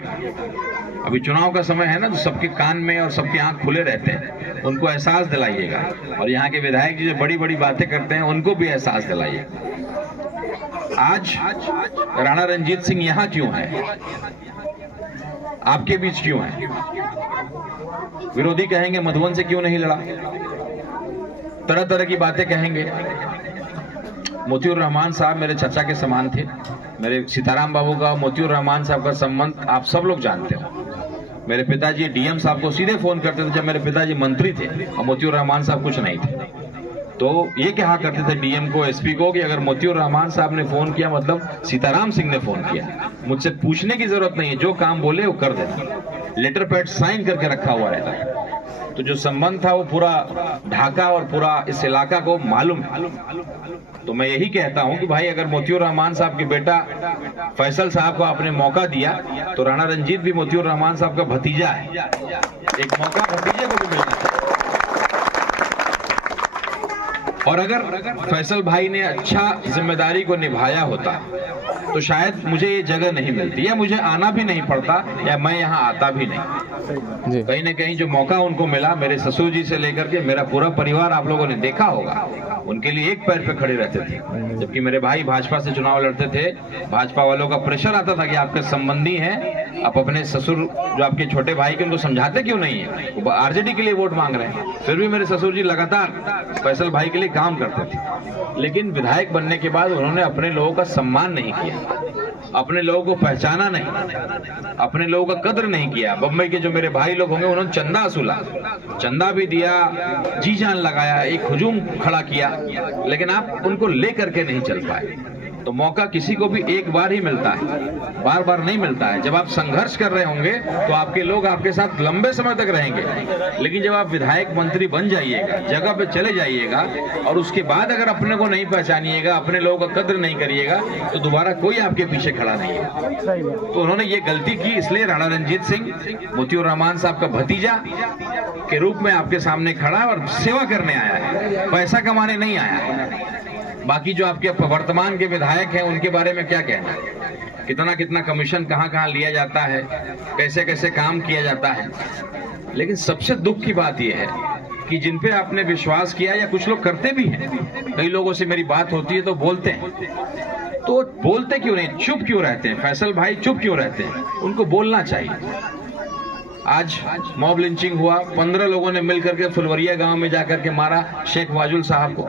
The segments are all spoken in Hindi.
अभी चुनाव का समय है ना, तो सबके कान में और सबके आंख खुले रहते हैं, उनको एहसास दिलाइएगा। और यहाँ के विधायक जी जो बड़ी बड़ी बातें करते हैं उनको भी एहसास दिलाइएगा। आज राणा रंजीत सिंह यहाँ क्यों है, आपके बीच क्यों है? विरोधी कहेंगे मधुबन से क्यों नहीं लड़ा, तरह तरह की बातें कहेंगे। मोतियूर रहमान साहब मेरे चाचा के समान थे। मेरे सीताराम बाबू का मोतियूर रहमान साहब का संबंध आप सब लोग जानते हो। मेरे पिताजी डीएम साहब को सीधे फोन करते थे जब मेरे पिताजी मंत्री थे और मोतियूर रहमान साहब कुछ नहीं थे, तो ये कहा करते थे डीएम को, एसपी को, कि अगर मोतियूर रहमान साहब ने फोन किया मतलब सीताराम सिंह ने फोन किया। मुझसे पूछने की जरूरत नहीं है, जो काम बोले वो कर देना। लेटर पैड साइन करके रखा हुआ रहता है। तो जो संबंध था वो पूरा ढाका और पूरा इस इलाका को मालूम है। तो मैं यही कहता हूं कि भाई अगर मोतियूर रहमान साहब के बेटा फैसल साहब को आपने मौका दिया तो राणा रंजीत भी मोतियूर रहमान साहब का भतीजा है, एक मौका भतीजे को भी मिलना चाहिए। और अगर फैसल भाई ने अच्छा जिम्मेदारी को निभाया होता तो शायद मुझे ये जगह नहीं मिलती, या मुझे आना भी नहीं पड़ता, या मैं यहाँ आता भी नहीं। कहीं न कहीं जो मौका उनको मिला, मेरे ससुर जी से लेकर के मेरा पूरा परिवार आप लोगों ने देखा होगा, उनके लिए एक पैर पे खड़े रहते थे। जबकि मेरे भाई भाजपा से चुनाव लड़ते थे, भाजपा वालों का प्रेशर आता था कि आपके संबंधी हैं, आप अपने ससुर जो आपके छोटे भाई के उनको समझाते क्यों नहीं है, वो आरजेडी के लिए वोट मांग रहे हैं। फिर भी मेरे ससुर जी लगातार फैसल भाई के लिए काम करते थे। लेकिन विधायक बनने के बाद उन्होंने अपने लोगों का सम्मान नहीं किया, अपने लोगों को पहचाना नहीं, अपने लोगों का कदर नहीं किया। बम्बई के जो मेरे भाई लोग होंगे उन्होंने चंदा वसूला, चंदा भी दिया, जी जान लगाया, एक हुजूम खड़ा किया, लेकिन आप उनको लेकर के नहीं चल पाए। तो मौका किसी को भी एक बार ही मिलता है, बार बार नहीं मिलता है। जब आप संघर्ष कर रहे होंगे तो आपके लोग आपके साथ लंबे समय तक रहेंगे, लेकिन जब आप विधायक मंत्री बन जाइएगा, जगह पे चले जाइएगा और उसके बाद अगर अपने को नहीं पहचानिएगा, अपने लोगों का कद्र नहीं करिएगा, तो दोबारा कोई आपके पीछे खड़ा नहीं है। तो उन्होंने ये गलती की, इसलिए राणा रंजीत सिंह मोतियूर रहमान साहब का भतीजा के रूप में आपके सामने खड़ा और सेवा करने आया है, पैसा कमाने नहीं आया है। बाकी जो आपके वर्तमान के विधायक हैं उनके बारे में क्या कहना, कितना कितना कमीशन कहां कहां लिया जाता है, कैसे कैसे काम किया जाता है। लेकिन सबसे दुख की बात यह है कि जिन पे आपने विश्वास किया, या कुछ लोग करते भी हैं, कई लोगों से मेरी बात होती है तो बोलते हैं, तो बोलते क्यों नहीं, चुप क्यों रहते हैं? फैसल भाई चुप क्यों रहते हैं? उनको बोलना चाहिए। आज मॉब लिंचिंग हुआ, 15 लोगों ने मिलकर के फुलवरिया गांव में जाकर के मारा शेख वाजुल साहब को।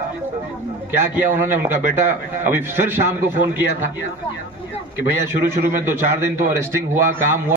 क्या किया उन्होंने? उनका बेटा अभी फिर शाम को फोन किया था कि भैया शुरू में 2-4 दिन तो अरेस्टिंग हुआ, काम हुआ।